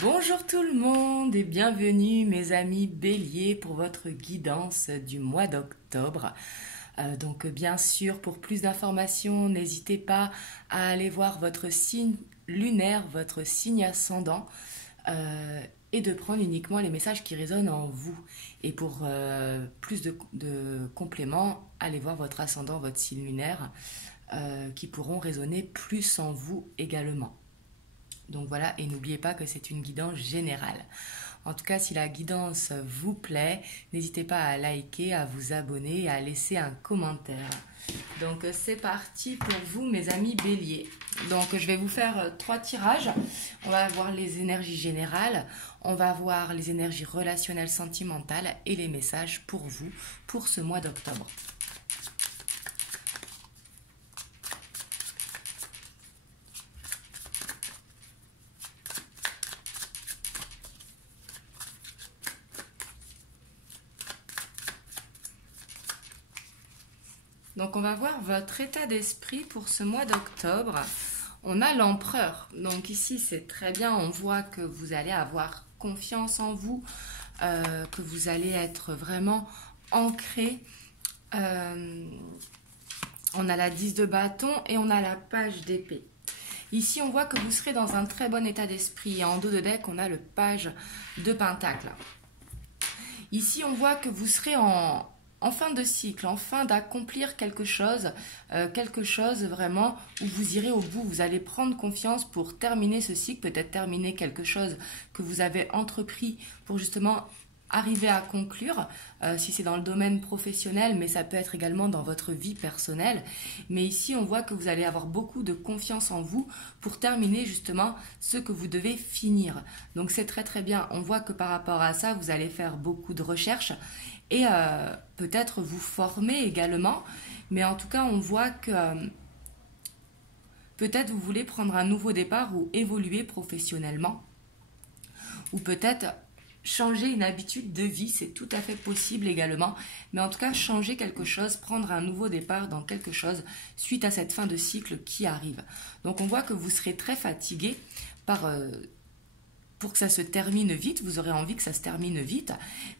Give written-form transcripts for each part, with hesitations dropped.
Bonjour tout le monde et bienvenue mes amis béliers pour votre guidance du mois d'octobre. Donc bien sûr, pour plus d'informations, n'hésitez pas à aller voir votre signe lunaire, votre signe ascendant et de prendre uniquement les messages qui résonnent en vous. Et pour plus de compléments, allez voir votre ascendant, votre signe lunaire qui pourront résonner plus en vous également. Donc voilà, et n'oubliez pas que c'est une guidance générale. En tout cas, si la guidance vous plaît, n'hésitez pas à liker, à vous abonner et à laisser un commentaire. Donc c'est parti pour vous mes amis béliers. Donc je vais vous faire 3 tirages. On va voir les énergies générales, on va voir les énergies relationnelles sentimentales et les messages pour vous pour ce mois d'octobre. Donc on va voir votre état d'esprit pour ce mois d'octobre. On a l'empereur. Donc ici c'est très bien, on voit que vous allez avoir confiance en vous, que vous allez être vraiment ancré. On a la 10 de bâton et on a la page d'épée. Ici on voit que vous serez dans un très bon état d'esprit. Et en dos de deck on a le page de pentacle. Ici on voit que vous serez en fin de cycle, en fin d'accomplir quelque chose vraiment où vous irez au bout, vous allez prendre confiance pour terminer ce cycle, peut-être terminer quelque chose que vous avez entrepris pour justement arriver à conclure, si c'est dans le domaine professionnel, mais ça peut être également dans votre vie personnelle. Mais ici, on voit que vous allez avoir beaucoup de confiance en vous pour terminer justement ce que vous devez finir. Donc c'est très très bien. On voit que par rapport à ça, vous allez faire beaucoup de recherches et peut-être vous former également. Mais en tout cas, on voit que peut-être vous voulez prendre un nouveau départ ou évoluer professionnellement. Ou peut-être changer une habitude de vie, c'est tout à fait possible également. Mais en tout cas, changer quelque chose, prendre un nouveau départ dans quelque chose suite à cette fin de cycle qui arrive. Donc on voit que vous serez très fatigué pour que ça se termine vite. Vous aurez envie que ça se termine vite.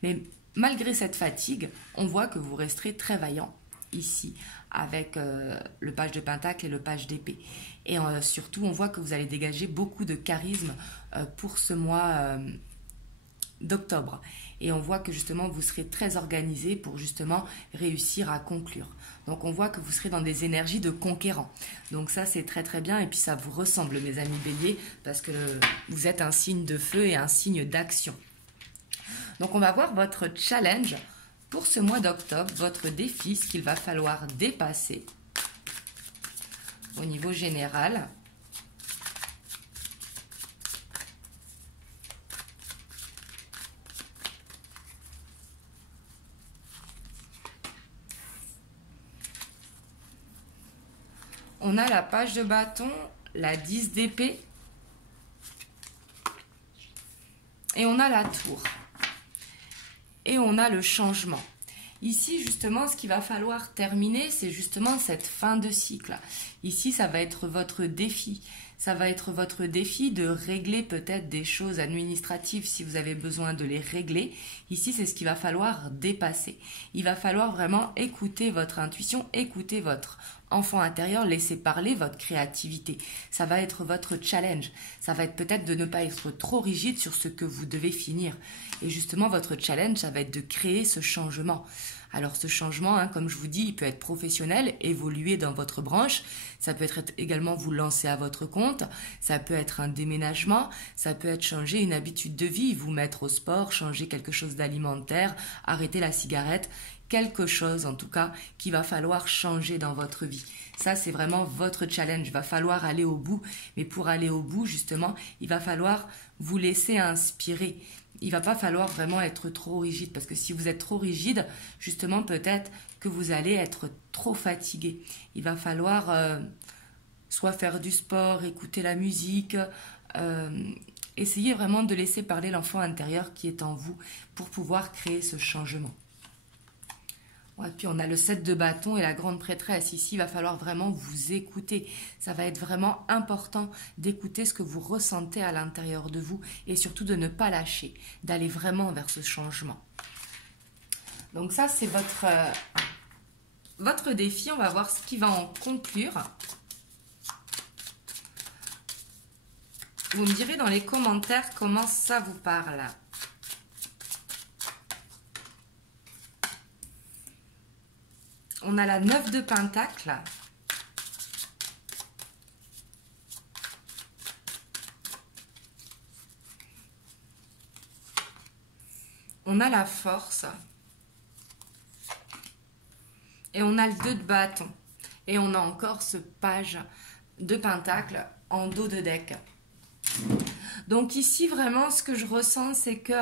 Mais malgré cette fatigue, on voit que vous resterez très vaillant ici avec le page de pentacle et le page d'épée. Et surtout, on voit que vous allez dégager beaucoup de charisme pour ce mois d'octobre. Et on voit que justement vous serez très organisé pour justement réussir à conclure. Donc on voit que vous serez dans des énergies de conquérant. Donc ça c'est très très bien et puis ça vous ressemble mes amis béliers parce que vous êtes un signe de feu et un signe d'action. Donc on va voir votre challenge pour ce mois d'octobre, votre défi, ce qu'il va falloir dépasser au niveau général. On a la page de bâton, la 10 d'épée et on a la tour. Et on a le changement. Ici, justement, ce qu'il va falloir terminer, c'est justement cette fin de cycle. Ici, ça va être votre défi. Ça va être votre défi de régler peut-être des choses administratives si vous avez besoin de les régler. Ici, c'est ce qu'il va falloir dépasser. Il va falloir vraiment écouter votre intuition, écouter votre enfant intérieur, laisser parler votre créativité. Ça va être votre challenge. Ça va être peut-être de ne pas être trop rigide sur ce que vous devez finir. Et justement, votre challenge, ça va être de créer ce changement. Alors ce changement, comme je vous dis, il peut être professionnel, évoluer dans votre branche, ça peut être également vous lancer à votre compte, ça peut être un déménagement, ça peut être changer une habitude de vie, vous mettre au sport, changer quelque chose d'alimentaire, arrêter la cigarette, quelque chose en tout cas qu'il va falloir changer dans votre vie. Ça c'est vraiment votre challenge, il va falloir aller au bout, mais pour aller au bout justement, il va falloir vous laisser inspirer. Il va pas falloir vraiment être trop rigide parce que si vous êtes trop rigide, justement peut-être que vous allez être trop fatigué. Il va falloir soit faire du sport, écouter la musique, essayer vraiment de laisser parler l'enfant intérieur qui est en vous pour pouvoir créer ce changement. Ouais, puis on a le 7 de bâton et la grande prêtresse. Ici, il va falloir vraiment vous écouter. Ça va être vraiment important d'écouter ce que vous ressentez à l'intérieur de vous et surtout de ne pas lâcher, d'aller vraiment vers ce changement. Donc ça, c'est votre défi. On va voir ce qui va en conclure. Vous me direz dans les commentaires comment ça vous parle. On a la 9 de Pentacle. On a la force. Et on a le 2 de bâton. Et on a encore ce page de Pentacle en dos de deck. Donc ici, vraiment, ce que je ressens, c'est que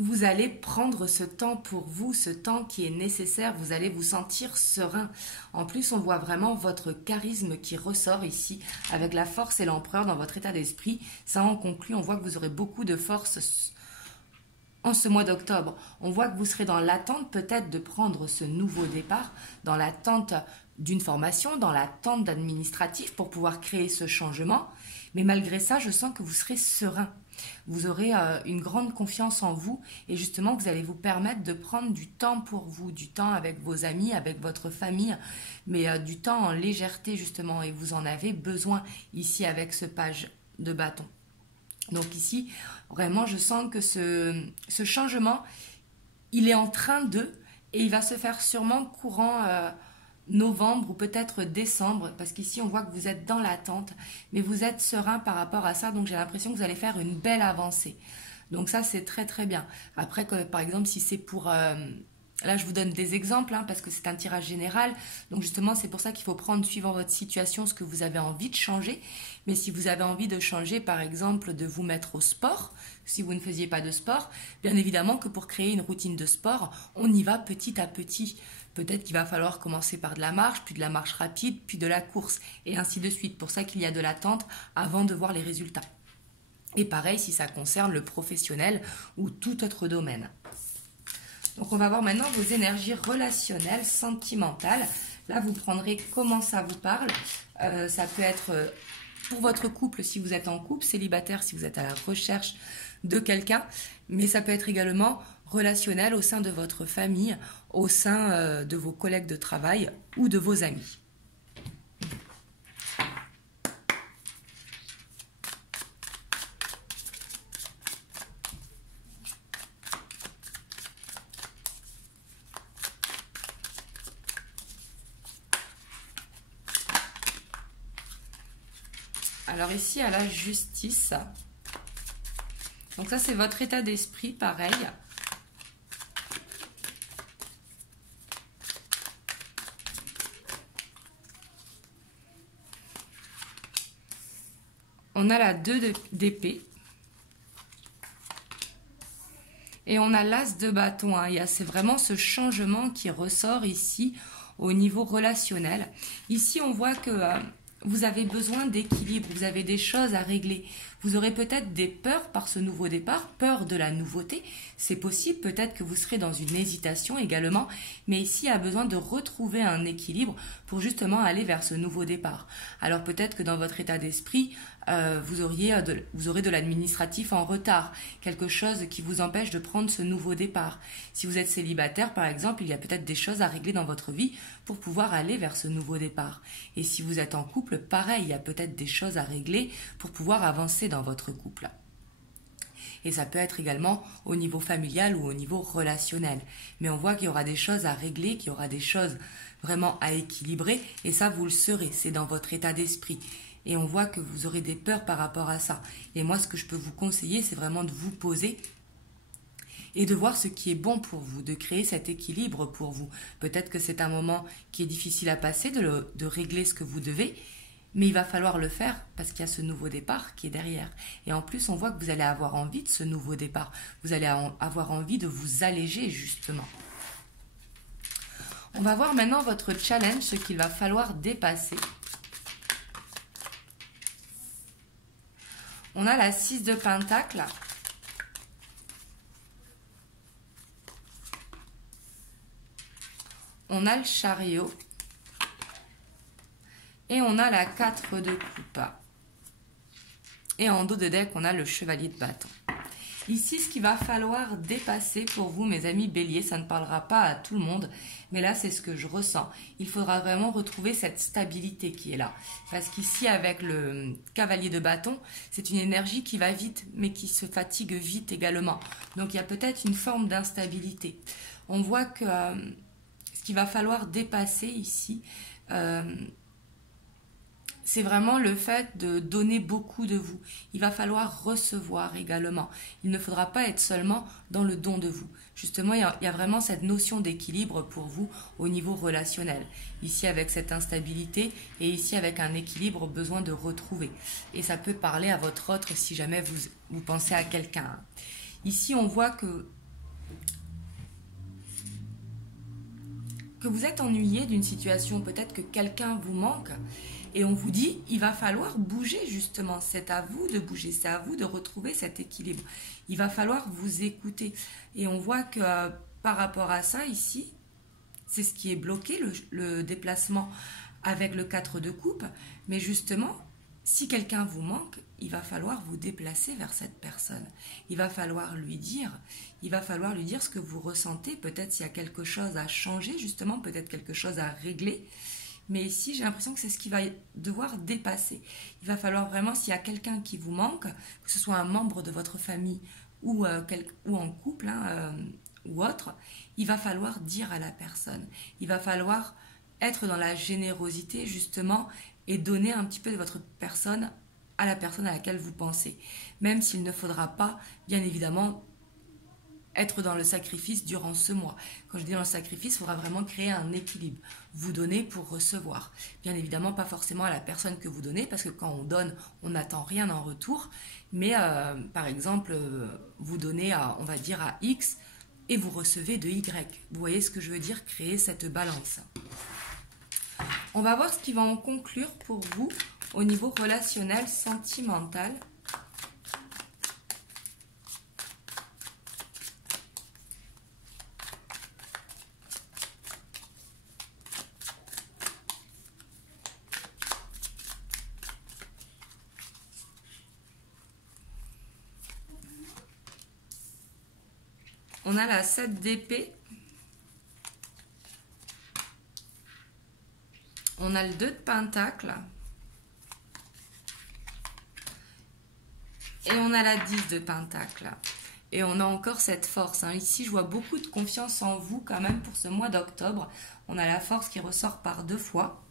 vous allez prendre ce temps pour vous, ce temps qui est nécessaire. Vous allez vous sentir serein. En plus, on voit vraiment votre charisme qui ressort ici avec la force et l'empereur dans votre état d'esprit. Ça en conclut, on voit que vous aurez beaucoup de force en ce mois d'octobre. On voit que vous serez dans l'attente peut-être de prendre ce nouveau départ, dans l'attente d'une formation, dans l'attente d'administratif pour pouvoir créer ce changement. Mais malgré ça, je sens que vous serez serein. Vous aurez une grande confiance en vous et justement, vous allez vous permettre de prendre du temps pour vous, du temps avec vos amis, avec votre famille, mais du temps en légèreté justement. Et vous en avez besoin ici avec ce page de bâton. Donc ici, vraiment, je sens que ce changement, il est en train et il va se faire sûrement courant novembre ou peut-être décembre, parce qu'ici, on voit que vous êtes dans l'attente, mais vous êtes serein par rapport à ça, donc j'ai l'impression que vous allez faire une belle avancée. Donc ça, c'est très très bien. Après, par exemple, si c'est pour... là, je vous donne des exemples, parce que c'est un tirage général. Donc justement, c'est pour ça qu'il faut prendre, suivant votre situation, ce que vous avez envie de changer. Mais si vous avez envie de changer, par exemple, de vous mettre au sport, si vous ne faisiez pas de sport, bien évidemment que pour créer une routine de sport, on y va petit à petit. Peut-être qu'il va falloir commencer par de la marche, puis de la marche rapide, puis de la course, et ainsi de suite. Pour ça qu'il y a de l'attente avant de voir les résultats. Et pareil si ça concerne le professionnel ou tout autre domaine. Donc, on va voir maintenant vos énergies relationnelles, sentimentales. Là, vous prendrez comment ça vous parle. Ça peut être pour votre couple si vous êtes en couple, célibataire si vous êtes à la recherche de quelqu'un. Mais ça peut être également relationnel au sein de votre famille, au sein de vos collègues de travail ou de vos amis. Alors ici, à la justice. Donc ça, c'est votre état d'esprit, pareil. On a la 2 d'épée. Et on a l'as de bâton. C'est vraiment ce changement qui ressort ici au niveau relationnel. Ici, on voit que... vous avez besoin d'équilibre, vous avez des choses à régler. Vous aurez peut-être des peurs par ce nouveau départ, peur de la nouveauté. C'est possible, peut-être que vous serez dans une hésitation également. Mais ici, il y a besoin de retrouver un équilibre pour justement aller vers ce nouveau départ. Alors peut-être que dans votre état d'esprit, vous aurez de l'administratif en retard. Quelque chose qui vous empêche de prendre ce nouveau départ. Si vous êtes célibataire, par exemple, il y a peut-être des choses à régler dans votre vie pour pouvoir aller vers ce nouveau départ. Et si vous êtes en couple, pareil, il y a peut-être des choses à régler pour pouvoir avancer dans votre couple. Et ça peut être également au niveau familial ou au niveau relationnel. Mais on voit qu'il y aura des choses à régler, qu'il y aura des choses vraiment à équilibrer. Et ça, vous le serez, c'est dans votre état d'esprit. Et on voit que vous aurez des peurs par rapport à ça. Et moi, ce que je peux vous conseiller, c'est vraiment de vous poser et de voir ce qui est bon pour vous, de créer cet équilibre pour vous. Peut-être que c'est un moment qui est difficile à passer, de régler ce que vous devez, mais il va falloir le faire parce qu'il y a ce nouveau départ qui est derrière. Et en plus, on voit que vous allez avoir envie de ce nouveau départ. Vous allez avoir envie de vous alléger, justement. On va voir maintenant votre challenge, ce qu'il va falloir dépasser. On a la 6 de Pentacle. on a le chariot et on a la 4 de coupe. Et en dos de deck, on a le chevalier de bâton. Ici, ce qu'il va falloir dépasser pour vous, mes amis béliers, ça ne parlera pas à tout le monde, mais là, c'est ce que je ressens. Il faudra vraiment retrouver cette stabilité qui est là. Parce qu'ici, avec le cavalier de bâton, c'est une énergie qui va vite, mais qui se fatigue vite également. Donc, il y a peut-être une forme d'instabilité. On voit que ce qu'il va falloir dépasser ici, c'est vraiment le fait de donner beaucoup de vous. Il va falloir recevoir également. Il ne faudra pas être seulement dans le don de vous. Justement, il y a vraiment cette notion d'équilibre pour vous au niveau relationnel. Ici avec cette instabilité et ici avec un équilibre besoin de retrouver. Et ça peut parler à votre autre si jamais vous pensez à quelqu'un. Ici, on voit que vous êtes ennuyé d'une situation, peut-être que quelqu'un vous manque. Et on vous dit, il va falloir bouger justement. C'est à vous de bouger, c'est à vous de retrouver cet équilibre. Il va falloir vous écouter. Et on voit que par rapport à ça, ici, c'est ce qui est bloqué, le déplacement avec le 4 de coupe. Mais justement, si quelqu'un vous manque, il va falloir vous déplacer vers cette personne. Il va falloir lui dire ce que vous ressentez. Peut-être s'il y a quelque chose à changer, justement, peut-être quelque chose à régler. Mais ici, j'ai l'impression que c'est ce qui va devoir dépasser. Il va falloir vraiment, s'il y a quelqu'un qui vous manque, que ce soit un membre de votre famille ou en couple ou autre, il va falloir dire à la personne. Il va falloir être dans la générosité, justement, et donner un petit peu de votre personne à la personne à laquelle vous pensez. Même s'il ne faudra pas, bien évidemment, être dans le sacrifice durant ce mois. Quand je dis dans le sacrifice, il faudra vraiment créer un équilibre. Vous donnez pour recevoir. Bien évidemment, pas forcément à la personne que vous donnez, parce que quand on donne, on n'attend rien en retour. Mais par exemple, vous donnez, on va dire, à X et vous recevez de Y. Vous voyez ce que je veux dire? Créer cette balance. On va voir ce qui va en conclure pour vous au niveau relationnel, sentimental. On a la 7 d'épée. On a le 2 de pentacle. Et on a la 10 de pentacle. Et on a encore cette force. Ici, je vois beaucoup de confiance en vous quand même pour ce mois d'octobre. On a la force qui ressort par 2 fois.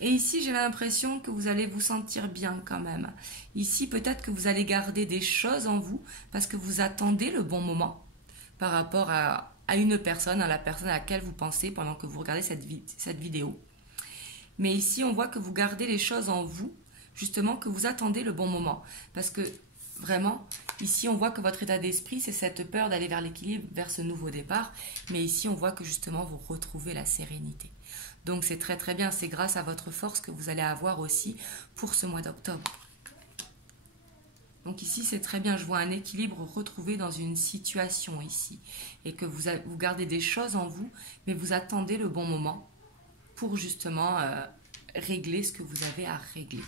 Et ici, j'ai l'impression que vous allez vous sentir bien quand même. Ici, peut-être que vous allez garder des choses en vous parce que vous attendez le bon moment par rapport à une personne, à la personne à laquelle vous pensez pendant que vous regardez cette vidéo. Mais ici, on voit que vous gardez les choses en vous, justement, que vous attendez le bon moment. Parce que vraiment, ici, on voit que votre état d'esprit, c'est cette peur d'aller vers l'équilibre, vers ce nouveau départ. Mais ici, on voit que justement, vous retrouvez la sérénité. Donc c'est très très bien, c'est grâce à votre force que vous allez avoir aussi pour ce mois d'octobre. Donc ici c'est très bien, je vois un équilibre retrouvé dans une situation ici. Et que vous gardez des choses en vous, mais vous attendez le bon moment pour justement régler ce que vous avez à régler.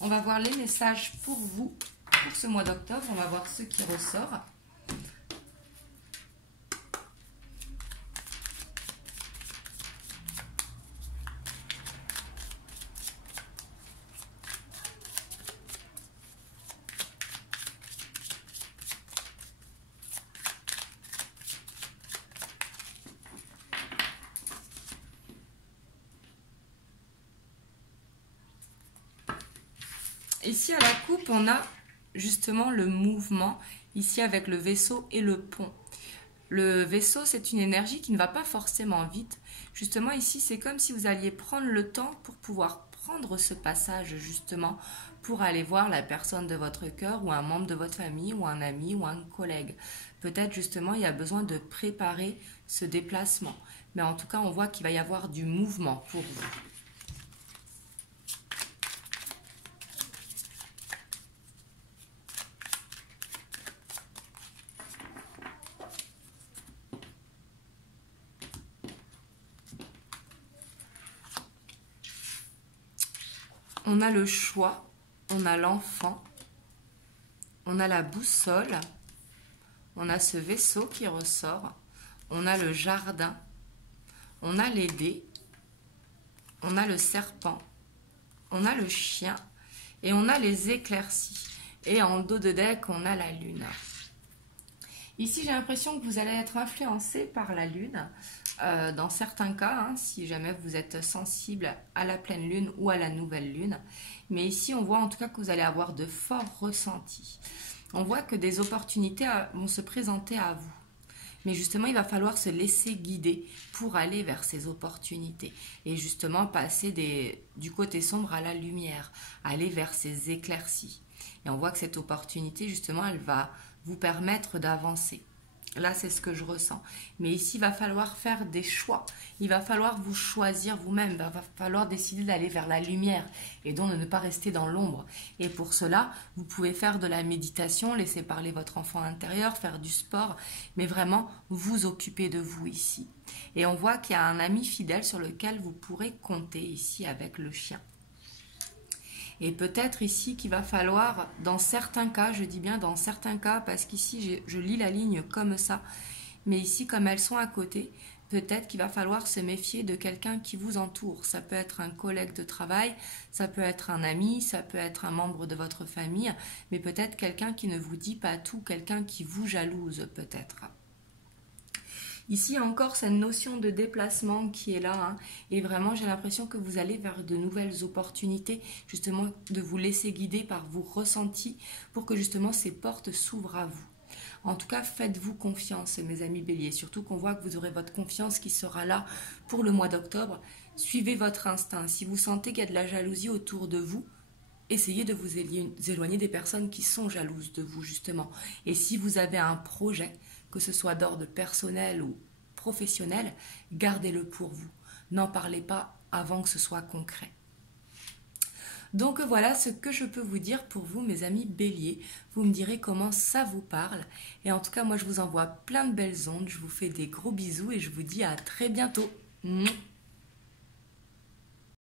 On va voir les messages pour vous pour ce mois d'octobre, on va voir ce qui ressort. Ici à la coupe, on a justement le mouvement, ici avec le vaisseau et le pont. Le vaisseau, c'est une énergie qui ne va pas forcément vite. Justement, ici, c'est comme si vous alliez prendre le temps pour pouvoir prendre ce passage, justement, pour aller voir la personne de votre cœur ou un membre de votre famille ou un ami ou un collègue. Peut-être, justement, il y a besoin de préparer ce déplacement. Mais en tout cas, on voit qu'il va y avoir du mouvement pour vous. On a le choix, on a l'enfant, on a la boussole, on a ce vaisseau qui ressort, on a le jardin, on a les dés, on a le serpent, on a le chien et on a les éclaircies. Et en dos de deck, on a la lune. Ici, j'ai l'impression que vous allez être influencé par la lune. Dans certains cas, hein, si jamais vous êtes sensible à la pleine lune ou à la nouvelle lune. Mais ici, on voit en tout cas que vous allez avoir de forts ressentis. On voit que des opportunités vont se présenter à vous. Mais justement, il va falloir se laisser guider pour aller vers ces opportunités. Et justement, passer du côté sombre à la lumière. Aller vers ces éclaircies. Et on voit que cette opportunité, justement, elle va vous permettre d'avancer. Là, c'est ce que je ressens. Mais ici, il va falloir faire des choix. Il va falloir vous choisir vous-même. Il va falloir décider d'aller vers la lumière et donc de ne pas rester dans l'ombre. Et pour cela, vous pouvez faire de la méditation, laisser parler votre enfant intérieur, faire du sport, mais vraiment vous occuper de vous ici. Et on voit qu'il y a un ami fidèle sur lequel vous pourrez compter ici avec le chien. Et peut-être ici qu'il va falloir, dans certains cas, je dis bien dans certains cas, parce qu'ici je lis la ligne comme ça, mais ici comme elles sont à côté, peut-être qu'il va falloir se méfier de quelqu'un qui vous entoure. Ça peut être un collègue de travail, ça peut être un ami, ça peut être un membre de votre famille, mais peut-être quelqu'un qui ne vous dit pas tout, quelqu'un qui vous jalouse peut-être. Ici, il y a encore cette notion de déplacement qui est là. Hein, et vraiment, j'ai l'impression que vous allez vers de nouvelles opportunités, justement, de vous laisser guider par vos ressentis pour que justement ces portes s'ouvrent à vous. En tout cas, faites-vous confiance, mes amis béliers. Surtout qu'on voit que vous aurez votre confiance qui sera là pour le mois d'octobre. Suivez votre instinct. Si vous sentez qu'il y a de la jalousie autour de vous, essayez de vous éloigner des personnes qui sont jalouses de vous, justement. Et si vous avez un projet, que ce soit d'ordre personnel ou professionnel, gardez-le pour vous. N'en parlez pas avant que ce soit concret. Donc voilà ce que je peux vous dire pour vous, mes amis béliers. Vous me direz comment ça vous parle. Et en tout cas, moi, je vous envoie plein de belles ondes. Je vous fais des gros bisous et je vous dis à très bientôt.